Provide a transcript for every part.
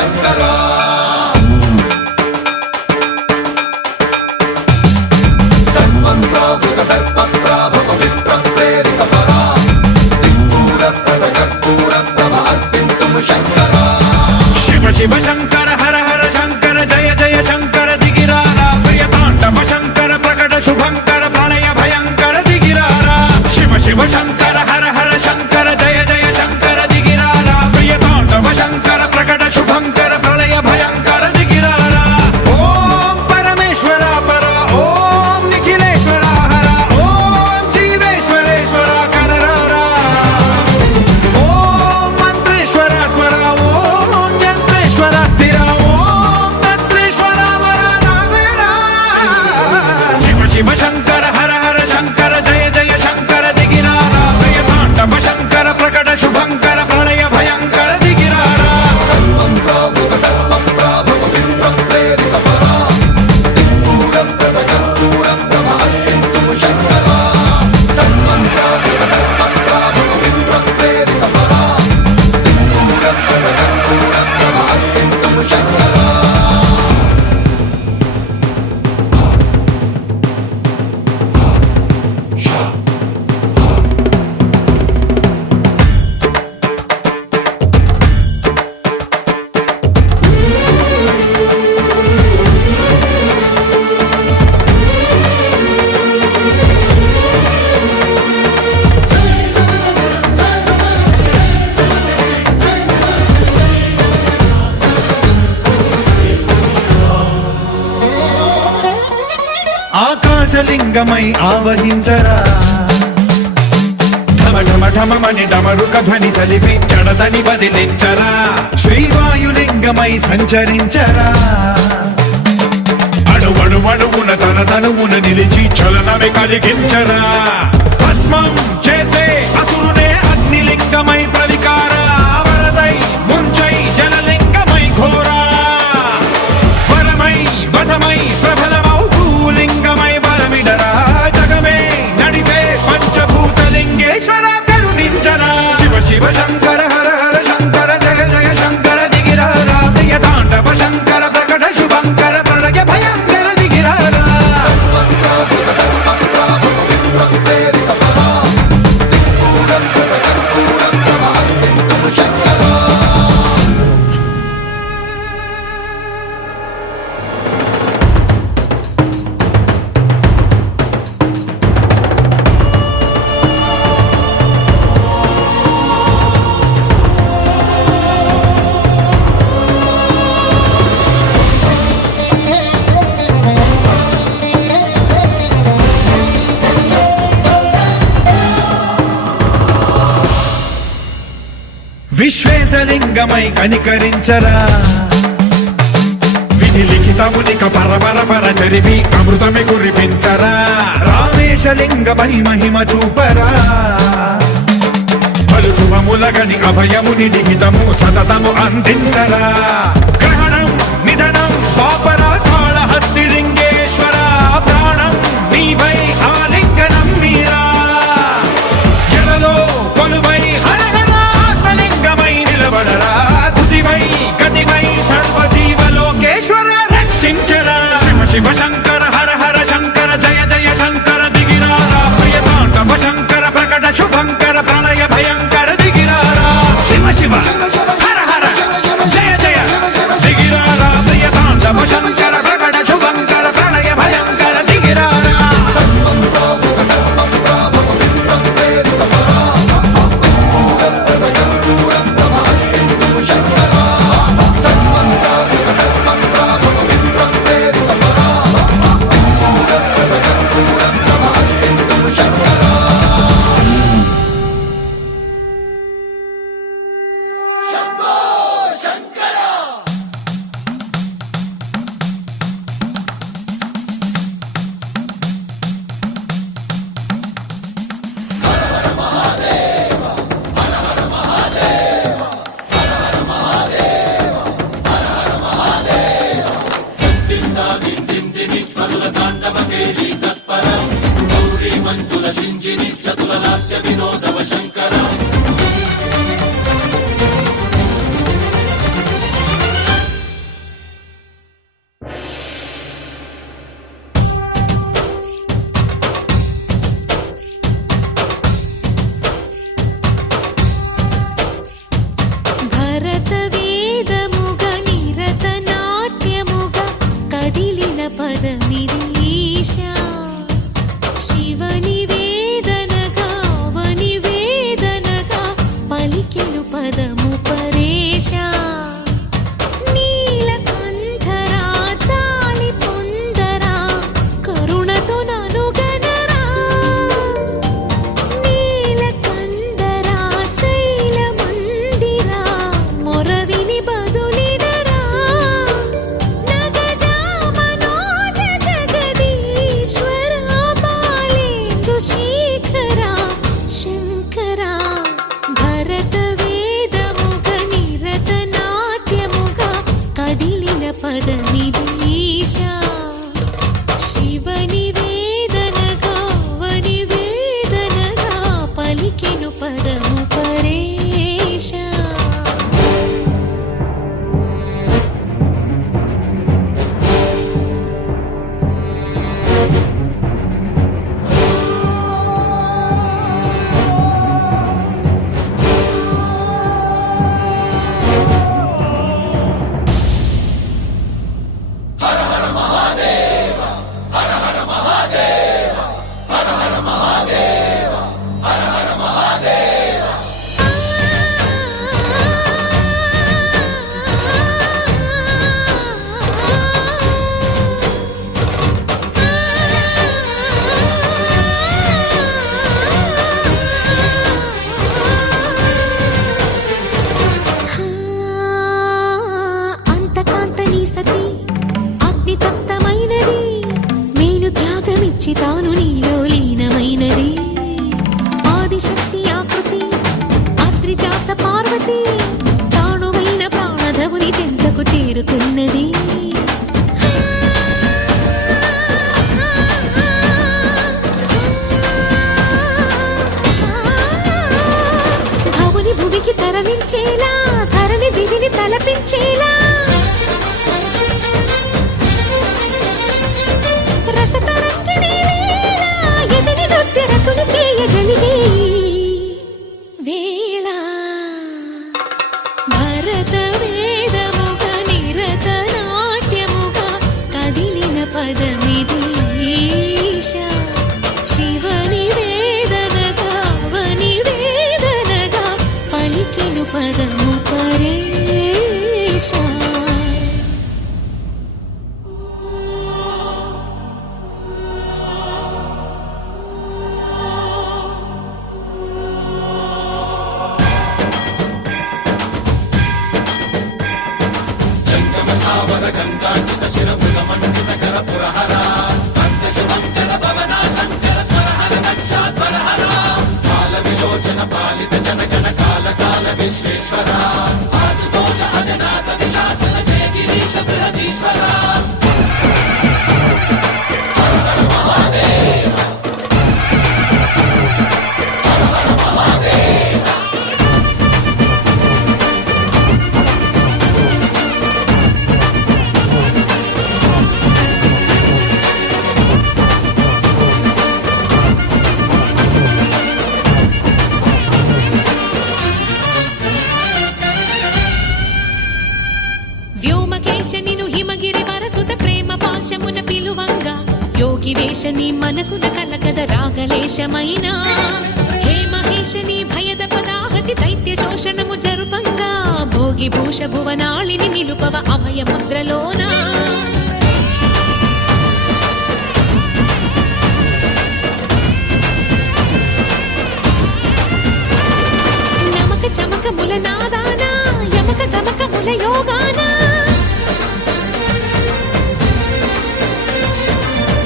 శంకరా సన్మంత్రావృత దర్ప ప్రాభవ విప్ర ప్రేరిత పరా దిక్పూర ప్రద కర్పూర ప్రభ అర్పింతుము శంకరా శివ శివ శంకర హర హర శంకర జయ జయ శంకర దిగిరారా ప్రియ తాండవ శంకర ప్రకట శుభంకర ప్రళయ భయంకర దిగిరారా శివ శివ శంకర హర హర శంకర జయ జయ శంకర దిగిరారా ప్రియ తాండవ శంకర ప్రకట శుభంకర ప్రళయ భయంకర దిగిరారా ఓం పరమేశ్వర పర ఓం నిఖిలేశ్వర హర ఓం జీవేశ్వరేశ్వర కరరారా ఓం మంత్రేశ్వర స్వర ఓం యంత్రేశ్వర స్థిర ఓం తంత్రేశ్వర వర నావేరా శివ శివ శంకర హర హర శంకర జయ జయ శంకర దిగిరారా ప్రియ తాండవ శంకర ప్రకట శుభంకర ప్రళయ భయంకర దిగిరారా సన్మంత్రావృత దర్ప ప్రాభవ విప్ర ప్రేరిత పరా దిక్పూర ప్రద కర్పూర ప్రభ అర్పింతుము శంకరా సన్మంత్రావృత దర్ప ప్రాభవ విప్ర ప్రేరిత పరా దిక్పూర ప్రద కర్పూర ప్రభ అర్పింతుము శంకరా ఆకాశలింగమై ఆవహించరా ఢమ ఢమ ఢమమని డమరుక ధ్వని సలిపి జడదని బదిలించరా శ్రీవాయులింగమై సంచరించరా అణువణువున తన తనువున నిలిచి చలనమే కలిగించరా భస్మం చేసే అసురునే అగ్నిలింగమై ప్రవికార వరదై ముంచై జలలింగమై ఘోరా వరమై వసమై ప్రబలమౌ భూలింగమై బలమిడరా జగమే నడిపే పంచభూతలింగేశ్వర కరుణించరా శివ శివ శంకర హర హర శంకర జయ జయ శంకర దిగిరారా ప్రియ తాండవ శంకర ప్రకట శుభంకర ప్రళయ భయంకర దిగిరారా సన్మంత్రావృత దర్ప ప్రాభవ విప్ర ప్రేరిత పరా దిక్పూర ప్రద కర్పూర ప్రభ అర్పింతుము శంకరా విశ్వేశలింగమై కనికరించరా విధి లిఖితమునిక పరపర పర జరిపి అమృతమి కురిపించరా రామేశలింగమై మహిమ చూపరా పలు శుభములగని అభయముని నిహితము సతతము అందించరా గ్రహణం నిధనం పాపర కాళహస్తి లింగేశ్వర ప్రాణం నీవై ఆలింగనం మీరా జలలో కొలువై హర హర ఆత్మలింగమై నిలబడరా తుదివై గతివై సర్వజీవలోకేశ్వర రక్షించరా శివ శివ శంకర హర హర శంకర జయ జయ శంకర దిగిరారా ప్రియ తాండవ శంకర ప్రకట శుభంకర ప్రళయ భయంకర దిగిరారా శివ శివ హర హర జయ జయ దిగిరారా ప్రియ తాండవ శంకర ప్రకట శుభంకర ప్రళయ భయంకర దిగిరారా సన్మంత్రావృత దర్ప ప్రాభవ విప్ర ప్రేరిత పరా దిక్పూర ప్రద కర్పూర ప్రభ అర్పింతుము శంకరా సన్మంత్రావృత దర్ప ప్రాభవ విప్ర ప్రేరిత పరా దిక్పూర ప్రద కర్పూర ప్రభ అర్పింతుము శంకరా శంభో శంకరా శివ నివేదనగా అవని వేదనగా పలికెను పదము పరేశ నీలకంఠరా చాలి పొందరా కరుణతో నను గనరా నీలకంఠరా శైల మందిరా మొరవిని బదులిడరా నగజా మనోజ జగదీశ్వరా బాలేందు శేఖరా శంకరా భరత వేదముగ నిరత నాట్యముగా కదిలిన పదమిదీశ శివ నివేదనగా అవని వేదనగా పలికెను పదము పరేశ అంతకాంతని సతి అగ్నితప్తమైనది నేను త్యాగమిచ్చి తాను నీలో లీనమైనది ఆదిశక్తి ఆకృతి అద్రిజాత పార్వతి తానువైన ప్రాణధవుని చెంతకు చేరుకున్నది భవుని భువికి తరలించేలా ధరణి దివిని తలపించేలా రసతరంగిణి లీల ఎదిరి నృత్యరతులు చేయగలిగే వేళ భరత వేదముగ నిరత నాట్యముగా కదిలిన పదమిదీశ శివ నివేదనగా అవని వేదనగా పలికెను పదము పరేశ జంగమ స్థావర గంగాచిత శిరముల మండిత కర పురహర అంత శుభంకర భవన శంకర స్వరహర దక్షాధ్వరహర కాల విలోచన పాలిత జనగణ కాల కాల విశ్వేశ్వర ఆశుతోష అజనాస విశాసన జయ గిరీశ బృహదీశ్వర హర హర మహాదేవ హర హర మహాదేవ వ్యోమకేశ నిను హిమగిరి వరసుత ప్రేమ పాశమున పిలువంగా యోగి వేష నీ మనసున కలకద రాగలేశమైన హే మహేశ నీ భయద పదాహతి దైత్య శోషణము జరుపంగా భోగి భూష భువనాళిని నిలుపవ అభయ ముద్రలోన నమక చమకముల నాదాన యమక గమకముల యోగాన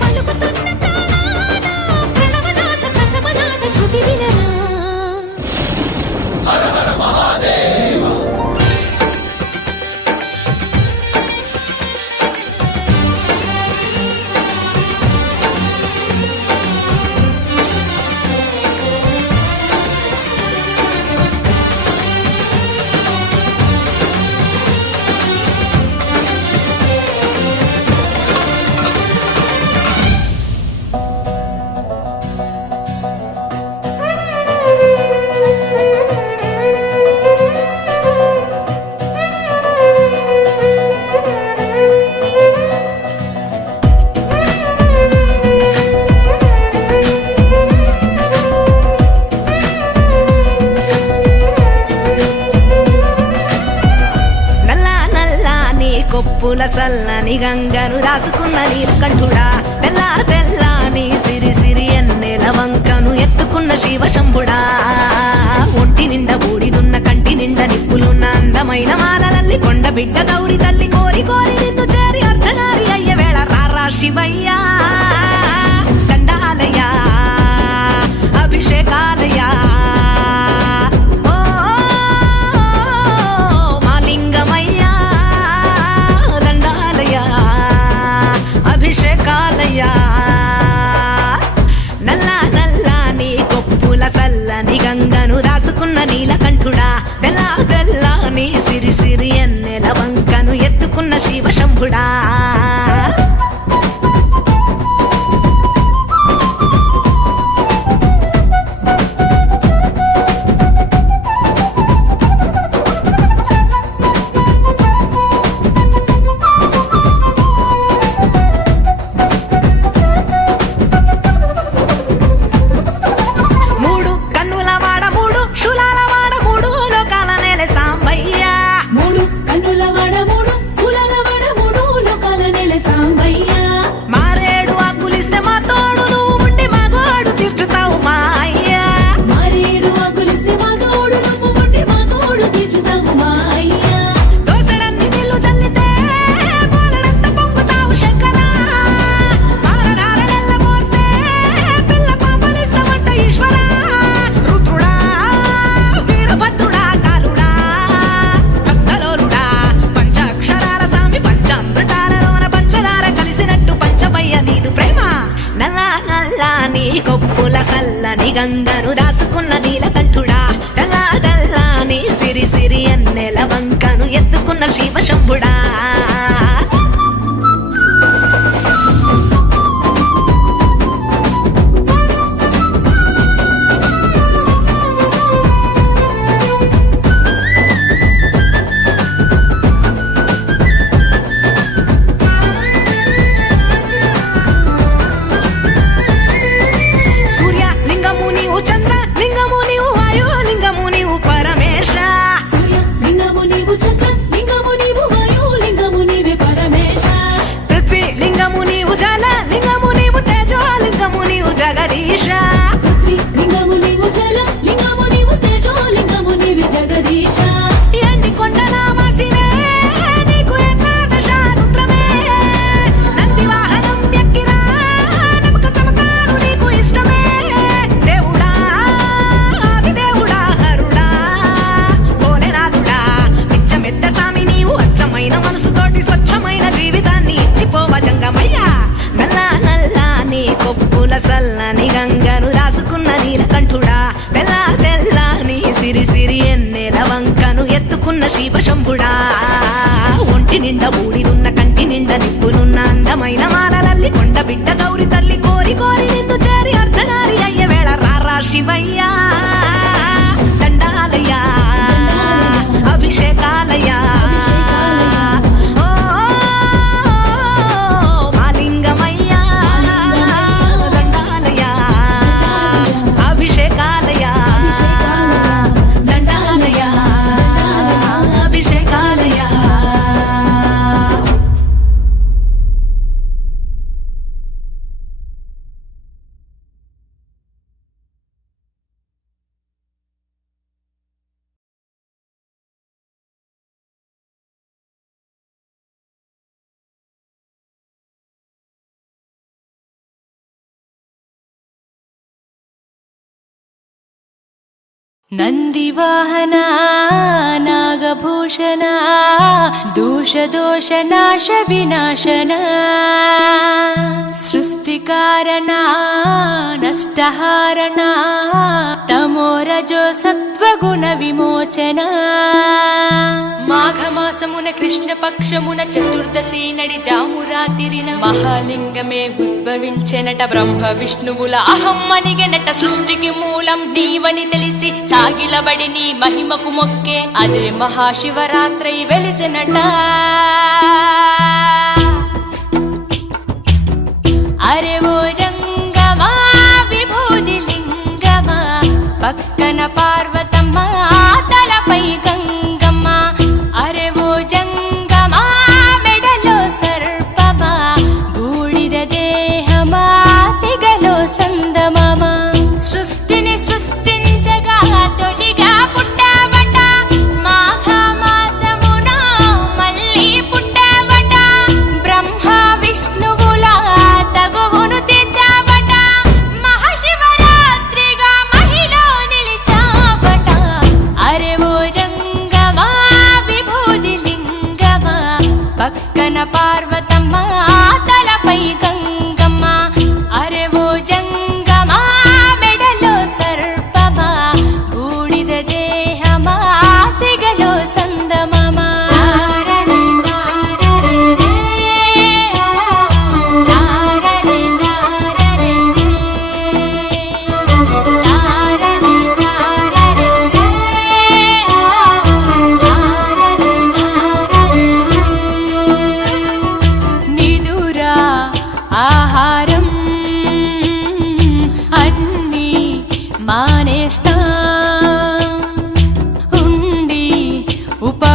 పలుకుతున్న ప్రాణాన ప్రణవనాథ ప్రథమనాథ శృతి వినరా హర హర మహాదేవ సల్లని గంగను రాసుకున్న నీలకంఠుడా తెల్ల తెల్లని సిరి సిరి ఎన్నెల వంకను ఎత్తుకున్న శివశంభుడా ఒంటి నిండా బూడిదున్న కంటి నిండా నిప్పులున్న అందమైన మాలలల్లి కొండ బిడ్డ గౌరి తల్లి కోరి కోరి నిన్ను చేరి అర్ధనారి అయ్య వేళ రారా శివయ్యా దండాలయ్యా అభిషేకాలయ్యా అభిషేకాలయ్యా నల్ల నల్లని కొప్పుల సల్లని గంగను రాసుకున్న నీలకంఠుడా తెల్ల తెల్లని సిరి సిరి ఎన్నెల వంకను ఎత్తుకున్న శివశంభుడా కొప్పుల సల్లని గంగను దాసుకున్న నీలకంఠుడా తెల్ల తెల్లని సిరి సిరి ఎన్నెల వంకను ఎత్తుకున్న శివశంభుడా సల్లని గంగను రాసుకున్న నీలకంఠుడా తెల్ల తెల్లని సిరి సిరి ఎన్నెల వంకను ఎత్తుకున్న శివశంభుడా ఒంటి నిండా బూడిదున్న కంటి నిండా నిప్పులున్న అందమైన మాలలల్లి కొండ బిడ్డ గౌరి తల్లి కోరి కోరి నిన్ను చేరి అర్ధనారి అయ్య వేళ రారా శివయ్యా దండాలయ్యా అభిషేకాలయ్యా నందివాహన నాగభూషణ దోష నాశ వినాశన సృష్టికారణ నష్టహారణ తమోరజో సత్వగుణ విమోచన మాఘమాసమున కృష్ణపక్షమున చతుర్దశి నడి జామురాతిరిన మహాలింగమే ఉద్భవించెనట బ్రహ్మ విష్ణువుల అహం అనిగెనట సృష్టికి మూలం నీవని తెలిసి సాగిలబడి నీ మహిమకు మొక్కే అదే మహాశివరాత్రి వెలిసెనట అరే ఓ జంగమా విభూది లింగమా పక్కన పార్వతమ్మ తలపై గంగమ్మ అరే ఓ జంగమా మెడలో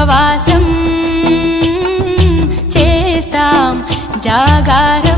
ఉపవాసం చేస్తాం జాగారం